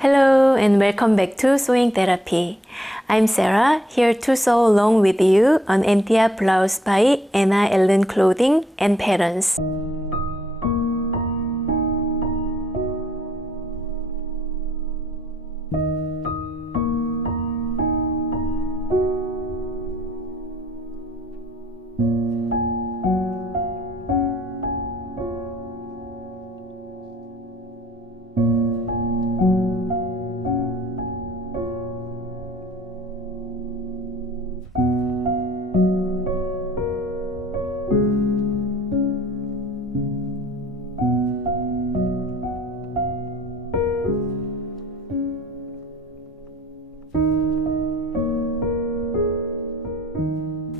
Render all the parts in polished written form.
Hello and welcome back to Sewing Therapy. I'm Sarah, here to sew along with you on Anthea Blouse by Anna Ellen Clothing and Patterns.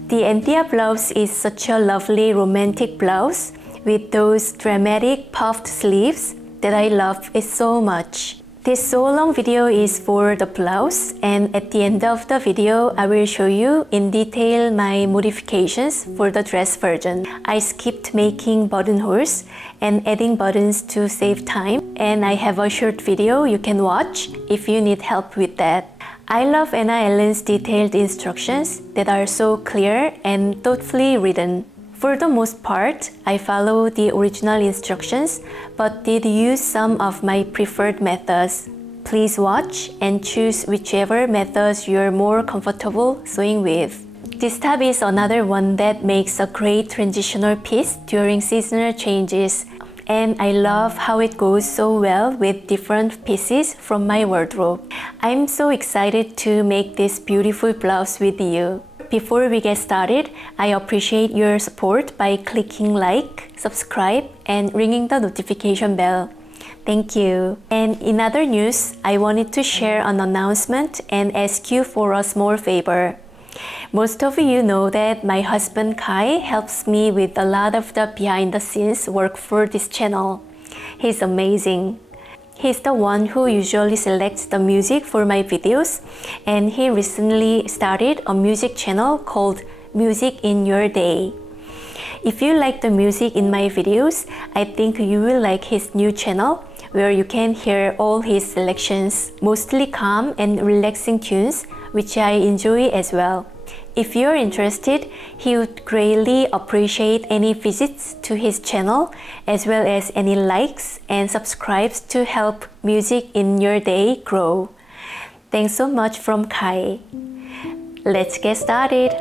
The Anthea blouse is such a lovely romantic blouse with those dramatic puffed sleeves that I love it so much. This sew-along video is for the blouse, and at the end of the video I will show you in detail my modifications for the dress version. I skipped making buttonholes and adding buttons to save time, and I have a short video you can watch if you need help with that. I love Anna Ellen's detailed instructions that are so clear and thoughtfully written. For the most part, I follow the original instructions but did use some of my preferred methods. Please watch and choose whichever methods you're more comfortable sewing with. This top is another one that makes a great transitional piece during seasonal changes, and I love how it goes so well with different pieces from my wardrobe. I'm so excited to make this beautiful blouse with you. Before we get started, I appreciate your support by clicking like, subscribe, and ringing the notification bell. Thank you. And in other news, I wanted to share an announcement and ask you for a small favor. Most of you know that my husband Kai helps me with a lot of the behind-the-scenes work for this channel. He's amazing. He's the one who usually selects the music for my videos, and he recently started a music channel called Music in Your Day. If you like the music in my videos, I think you will like his new channel where you can hear all his selections, mostly calm and relaxing tunes, which I enjoy as well. If you're interested, he would greatly appreciate any visits to his channel, as well as any likes and subscribes to help Music in Your Day grow. Thanks so much from Kai. Let's get started.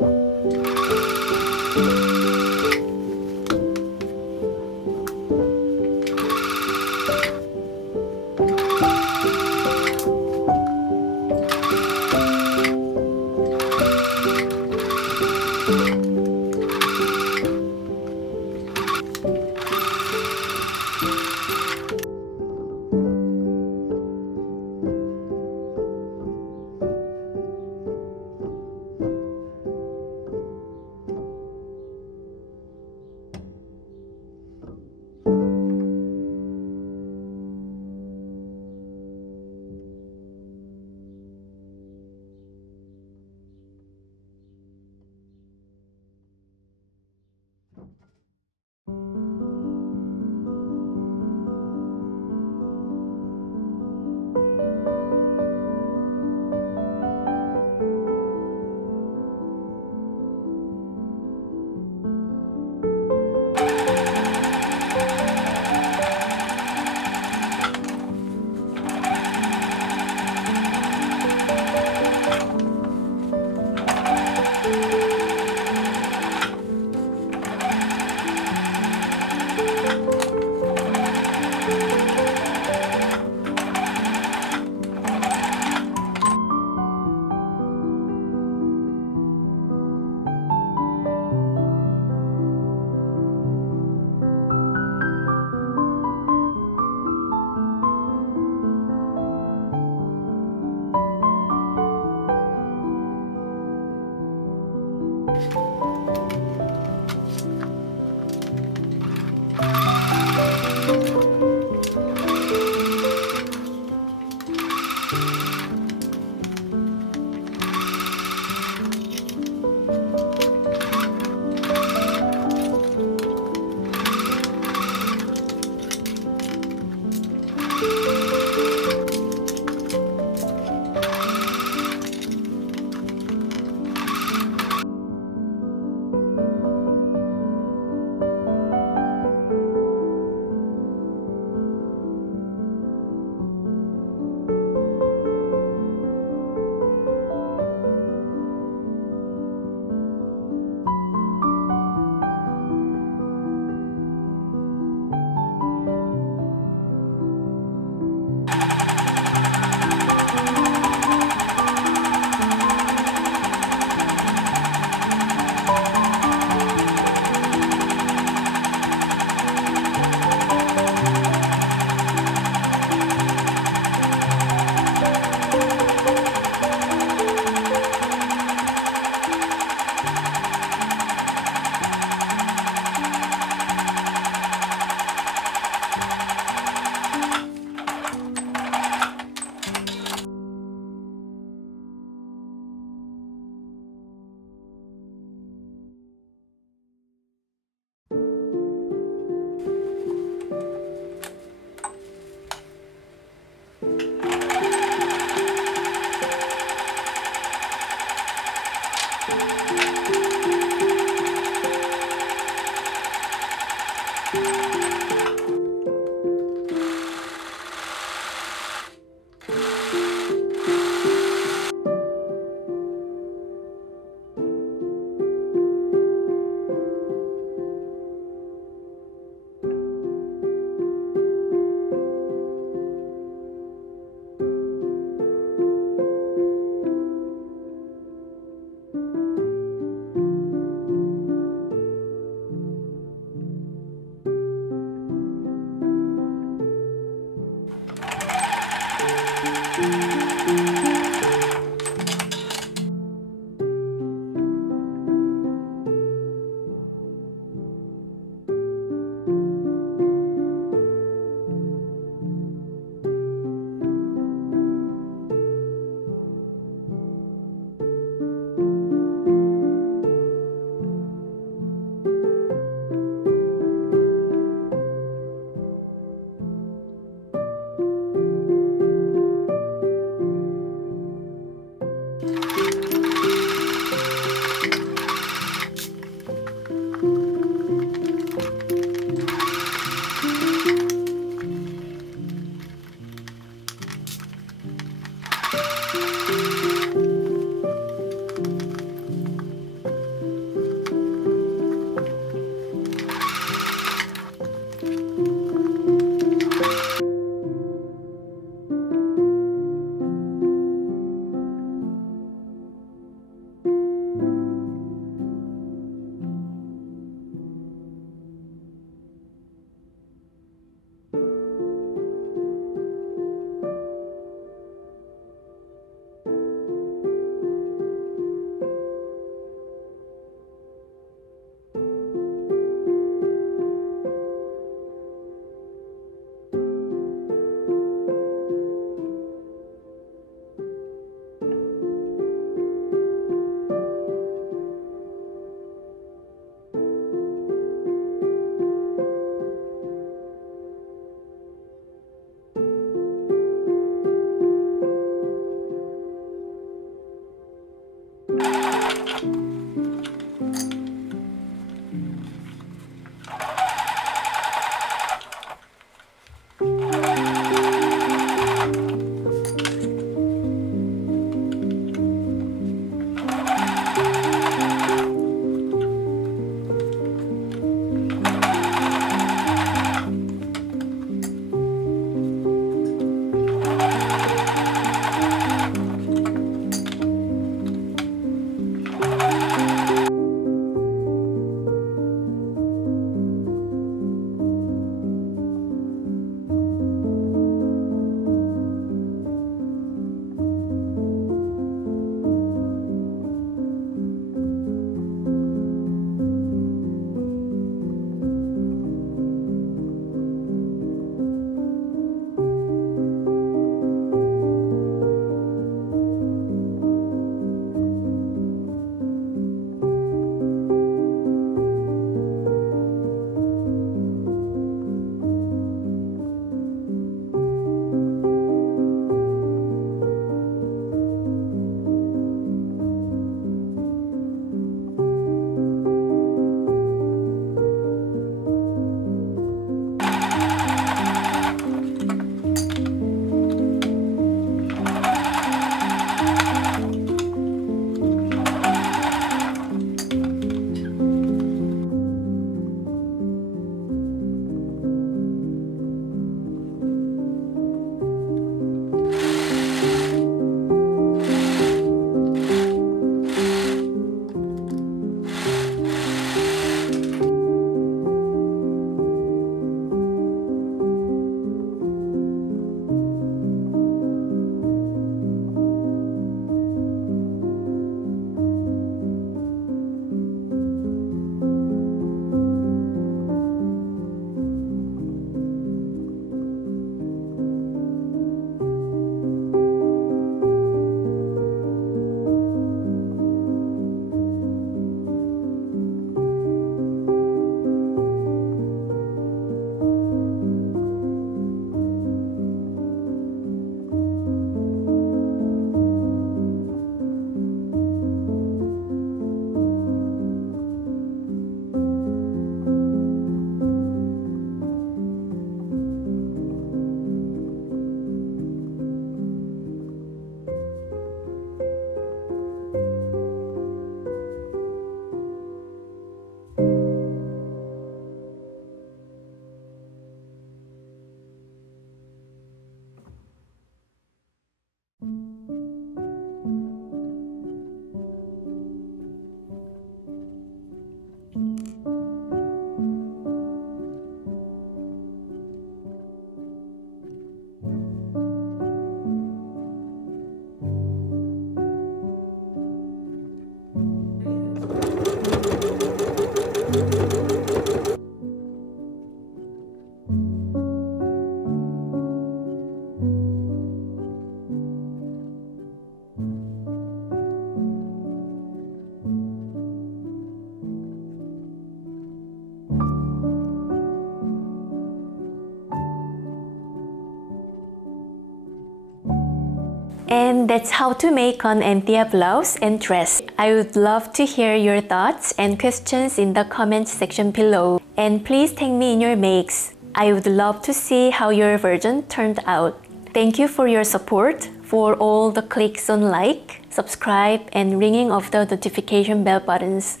That's how to make an Anthea blouse and dress. I would love to hear your thoughts and questions in the comment section below. And please tag me in your makes. I would love to see how your version turned out. Thank you for your support, for all the clicks on like, subscribe, and ringing of the notification bell buttons.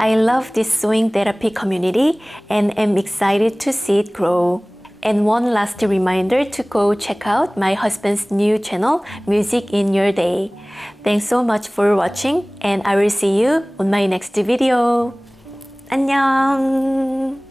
I love this sewing therapy community and am excited to see it grow. And one last reminder to go check out my husband's new channel, Music in Your Day. Thanks so much for watching, and I will see you on my next video. 안녕!